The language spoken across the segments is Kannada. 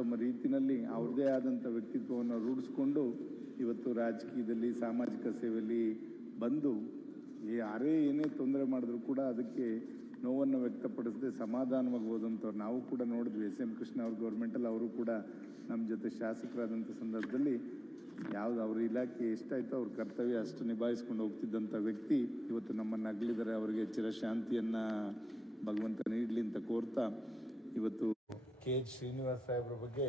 ಉತ್ತಮ ರೀತಿಯಲ್ಲಿ ಅವ್ರದ್ದೇ ಆದಂಥ ವ್ಯಕ್ತಿತ್ವವನ್ನು ರೂಢಿಸ್ಕೊಂಡು ಇವತ್ತು ರಾಜಕೀಯದಲ್ಲಿ ಸಾಮಾಜಿಕ ಸೇವೆಯಲ್ಲಿ ಬಂದು ಯಾರೇ ಏನೇ ತೊಂದರೆ ಮಾಡಿದ್ರು ಕೂಡ ಅದಕ್ಕೆ ನೋವನ್ನು ವ್ಯಕ್ತಪಡಿಸದೆ ಸಮಾಧಾನವಾಗಿ ಹೋದಂಥವ್ರು ನಾವು ಕೂಡ ನೋಡಿದ್ವಿ. SM ಕೃಷ್ಣ ಅವ್ರ ಗೌರ್ಮೆಂಟಲ್ಲಿ ಅವರು ಕೂಡ ನಮ್ಮ ಜೊತೆ ಶಾಸಕರಾದಂಥ ಸಂದರ್ಭದಲ್ಲಿ ಯಾವುದು ಅವ್ರ ಇಲಾಖೆ ಎಷ್ಟಾಯಿತೋ ಅವ್ರ ಕರ್ತವ್ಯ ಅಷ್ಟು ನಿಭಾಯಿಸ್ಕೊಂಡು ಹೋಗ್ತಿದ್ದಂಥ ವ್ಯಕ್ತಿ ಇವತ್ತು ನಮ್ಮನ್ನು ಅಗಲಿದರೆ ಅವರಿಗೆ ಚಿರಶಾಂತಿಯನ್ನು ಭಗವಂತ ನೀಡಲಿ ಅಂತ ಕೋರ್ತಾ ಇವತ್ತು KH ಶ್ರೀನಿವಾಸ್ ಸಾಹೇಬ್ರ ಬಗ್ಗೆ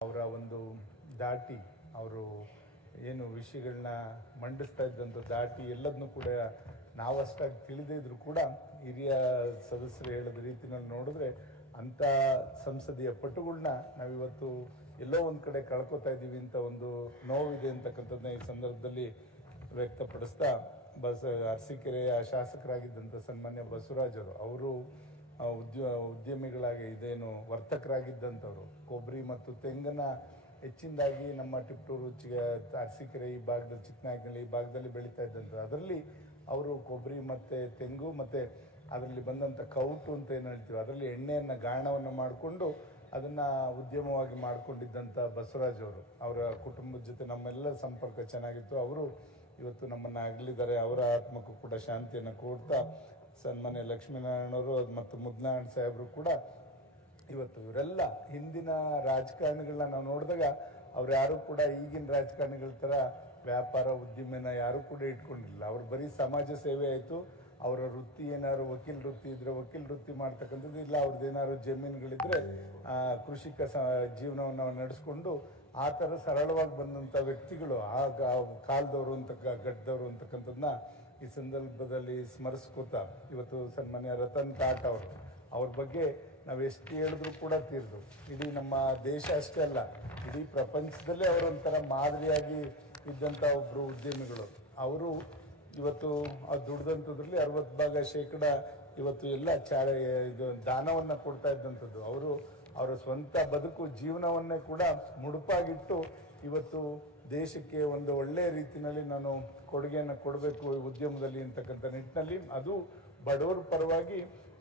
ಅವರ ಒಂದು ದಾಟಿ ಅವರು ಏನು ವಿಷಯಗಳನ್ನ ಮಂಡಿಸ್ತಾ ಇದ್ದಂಥ ದಾಟಿ ಎಲ್ಲದನ್ನೂ ಕೂಡ ನಾವು ಅಷ್ಟಾಗಿ ತಿಳಿದೇ ಇದ್ರೂ ಕೂಡ ಹಿರಿಯ ಸದಸ್ಯರು ಹೇಳಿದ ರೀತಿನಲ್ಲಿ ನೋಡಿದ್ರೆ ಅಂಥ ಸಂಸದೀಯ ಪಟುಗಳನ್ನ ನಾವಿವತ್ತು ಎಲ್ಲೋ ಒಂದು ಕಡೆ ಕಳ್ಕೊತಾ ಇದ್ದೀವಿ ಅಂತ ಒಂದು ನೋವಿದೆ ಅಂತಕ್ಕಂಥದ್ದನ್ನ ಈ ಸಂದರ್ಭದಲ್ಲಿ ವ್ಯಕ್ತಪಡಿಸ್ತಾ ಅರಸೀಕೆರೆಯ ಶಾಸಕರಾಗಿದ್ದಂಥ ಸನ್ಮಾನ್ಯ ಬಸವರಾಜ್ ಅವರು ಉದ್ಯಮಿಗಳಾಗಿ ಇದೇನು ವರ್ತಕರಾಗಿದ್ದಂಥವ್ರು ಕೊಬ್ಬರಿ ಮತ್ತು ತೆಂಗನ್ನ ಹೆಚ್ಚಿನದಾಗಿ ನಮ್ಮ ಟಿಪ್ಟೂರು ಅರಸೀಕೆರೆ ಈ ಭಾಗದಲ್ಲಿ ಚಿಕ್ಕನಾಯಕನಹಳ್ಳಿ ಈ ಭಾಗದಲ್ಲಿ ಬೆಳೀತಾ ಇದ್ದಂಥದ್ದು. ಅದರಲ್ಲಿ ಅವರು ಕೊಬ್ಬರಿ ಮತ್ತು ತೆಂಗು ಮತ್ತು ಅದರಲ್ಲಿ ಬಂದಂಥ ಕೌಟು ಅಂತ ಏನು ಹೇಳ್ತೀವಿ ಅದರಲ್ಲಿ ಎಣ್ಣೆಯನ್ನು ಗಾಣವನ್ನು ಮಾಡಿಕೊಂಡು ಅದನ್ನು ಉದ್ಯಮವಾಗಿ ಮಾಡಿಕೊಂಡಿದ್ದಂಥ ಬಸವರಾಜ್ ಅವರ ಕುಟುಂಬದ ಜೊತೆ ನಮ್ಮೆಲ್ಲ ಸಂಪರ್ಕ ಚೆನ್ನಾಗಿತ್ತು. ಅವರು ಇವತ್ತು ನಮ್ಮನ್ನು ಅಗಲಿದ್ದಾರೆ. ಅವರ ಆತ್ಮಕ್ಕೂ ಕೂಡ ಶಾಂತಿಯನ್ನು ಕೊಡ್ತಾ ಸನ್ಮಾನ್ಯ ಲಕ್ಷ್ಮೀನಾರಾಯಣವರು ಮತ್ತು ಮುದ್ನಾರಾಯಣ ಸಾಹೇಬರು ಕೂಡ ಇವತ್ತು ಇವರೆಲ್ಲ ಹಿಂದಿನ ರಾಜಕಾರಣಿಗಳನ್ನ ನಾವು ನೋಡಿದಾಗ ಅವ್ರು ಯಾರು ಕೂಡ ಈಗಿನ ರಾಜಕಾರಣಿಗಳ ಥರ ವ್ಯಾಪಾರ ಉದ್ಯಮನ ಯಾರೂ ಕೂಡ ಇಟ್ಕೊಂಡಿಲ್ಲ. ಅವ್ರು ಬರೀ ಸಮಾಜ ಸೇವೆ ಆಯಿತು. ಅವರ ವೃತ್ತಿ ಏನಾದ್ರು ವಕೀಲ ವೃತ್ತಿ ಇದ್ದರೆ ವಕೀಲ ವೃತ್ತಿ ಮಾಡ್ತಕ್ಕಂಥದ್ದು, ಇಲ್ಲ ಅವ್ರದ್ದೇನಾದ್ರು ಜಮೀನುಗಳಿದ್ರೆ ಕೃಷಿಕ ಜೀವನವನ್ನು ನಡೆಸ್ಕೊಂಡು ಆ ಥರ ಸರಳವಾಗಿ ಬಂದಂಥ ವ್ಯಕ್ತಿಗಳು ಆಗ ಕಾಲದವರು ಅಂತ ಗಡ್ಡದವರು ಅಂತಕ್ಕಂಥದ್ದನ್ನ ಈ ಸಂದರ್ಭದಲ್ಲಿ ಸ್ಮರಿಸ್ಕೋತಾ ಇವತ್ತು ಸನ್ಮಾನ್ಯ ರತನ್ ಟಾಟಾ ಅವ್ರ ಬಗ್ಗೆ ನಾವು ಎಷ್ಟು ಹೇಳಿದ್ರು ಕೂಡ ತೀರ್ದು. ಇಡೀ ನಮ್ಮ ದೇಶ ಅಷ್ಟೇ ಅಲ್ಲ, ಇಡೀ ಪ್ರಪಂಚದಲ್ಲೇ ಅವರೊಂಥರ ಮಾದರಿಯಾಗಿ ಇದ್ದಂಥ ಒಬ್ಬರು ಉದ್ಯಮಿಗಳು. ಅವರು ಇವತ್ತು ಆ ದುಡ್ದಂಥದ್ರಲ್ಲಿ 60% ಇವತ್ತು ಎಲ್ಲ ಇದು ದಾನವನ್ನು ಕೊಡ್ತಾ ಇದ್ದಂಥದ್ದು. ಅವರ ಸ್ವಂತ ಬದುಕು ಜೀವನವನ್ನೇ ಕೂಡ ಮುಡುಪಾಗಿಟ್ಟು ಇವತ್ತು ದೇಶಕ್ಕೆ ಒಂದು ಒಳ್ಳೆಯ ರೀತಿಯಲ್ಲಿ ನಾನು ಕೊಡುಗೆಯನ್ನು ಕೊಡಬೇಕು ಉದ್ಯಮದಲ್ಲಿ ಅಂತಕ್ಕಂಥ ನಿಟ್ಟಿನಲ್ಲಿ, ಅದು ಬಡವರ ಪರವಾಗಿ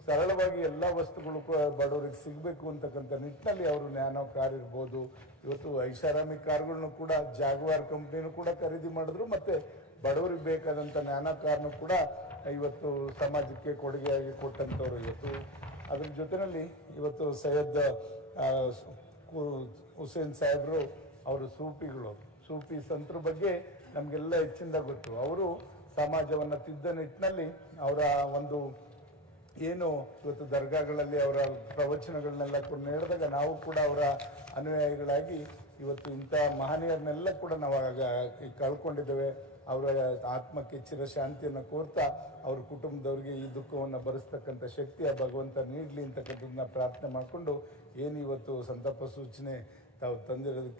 ಸರಳವಾಗಿ ಎಲ್ಲ ವಸ್ತುಗಳು ಬಡವರಿಗೆ ಸಿಗಬೇಕು ಅಂತಕ್ಕಂಥ ನಿಟ್ಟಿನಲ್ಲಿ ಅವರು ನ್ಯಾನೋ ಕಾರ್ ಇರ್ಬೋದು, ಇವತ್ತು ಐಷಾರಾಮಿ ಕಾರ್ಗಳನ್ನು ಕೂಡ ಜಾಗ್ವಾರ್ ಕಂಪ್ನಿನೂ ಕೂಡ ಖರೀದಿ ಮಾಡಿದ್ರು. ಮತ್ತು ಬಡವರಿಗೆ ಬೇಕಾದಂಥ ನ್ಯಾನೋ ಕಾರ್ನು ಕೂಡ ಇವತ್ತು ಸಮಾಜಕ್ಕೆ ಕೊಡುಗೆಯಾಗಿ ಕೊಟ್ಟಂಥವ್ರು. ಇವತ್ತು ಅದ್ರ ಜೊತೆಯಲ್ಲಿ ಇವತ್ತು ಸೈಯದ್ ಹುಸೇನ್ ಸಾಹೇಬರು ಅವರು ಸೂಫಿ ಸಂತರ ಬಗ್ಗೆ ನಮಗೆಲ್ಲ ಹೆಚ್ಚಿಂದ ಗೊತ್ತು. ಅವರು ಸಮಾಜವನ್ನು ತಿದ್ದ ನಿಟ್ಟಿನಲ್ಲಿ ಅವರ ಒಂದು ಏನು ಇವತ್ತು ದರ್ಗಾಗಳಲ್ಲಿ ಅವರ ಪ್ರವಚನಗಳನ್ನೆಲ್ಲ ಕೂಡ ಹೇಳಿದಾಗ ನಾವು ಕೂಡ ಅವರ ಅನುಯಾಯಿಗಳಾಗಿ ಇವತ್ತು ಇಂಥ ಮಹನೀಯರನ್ನೆಲ್ಲ ಕೂಡ ನಾವು ಕಳ್ಕೊಂಡಿದ್ದೇವೆ. ಅವರ ಆತ್ಮಕ್ಕೆ ಚಿರಶಾಂತಿಯನ್ನು ಕೋರ್ತಾ ಅವ್ರ ಕುಟುಂಬದವ್ರಿಗೆ ಈ ದುಃಖವನ್ನು ಭರಿಸ್ತಕ್ಕಂಥ ಶಕ್ತಿ ಆ ಭಗವಂತ ನೀಡಲಿ ಅಂತಕ್ಕಂಥದ್ದನ್ನ ಪ್ರಾರ್ಥನೆ ಮಾಡಿಕೊಂಡು ಏನು ಇವತ್ತು ಸಂತಾಪ ಸೂಚನೆ ತಾವು ತಂದಿರೋದಕ್ಕೆ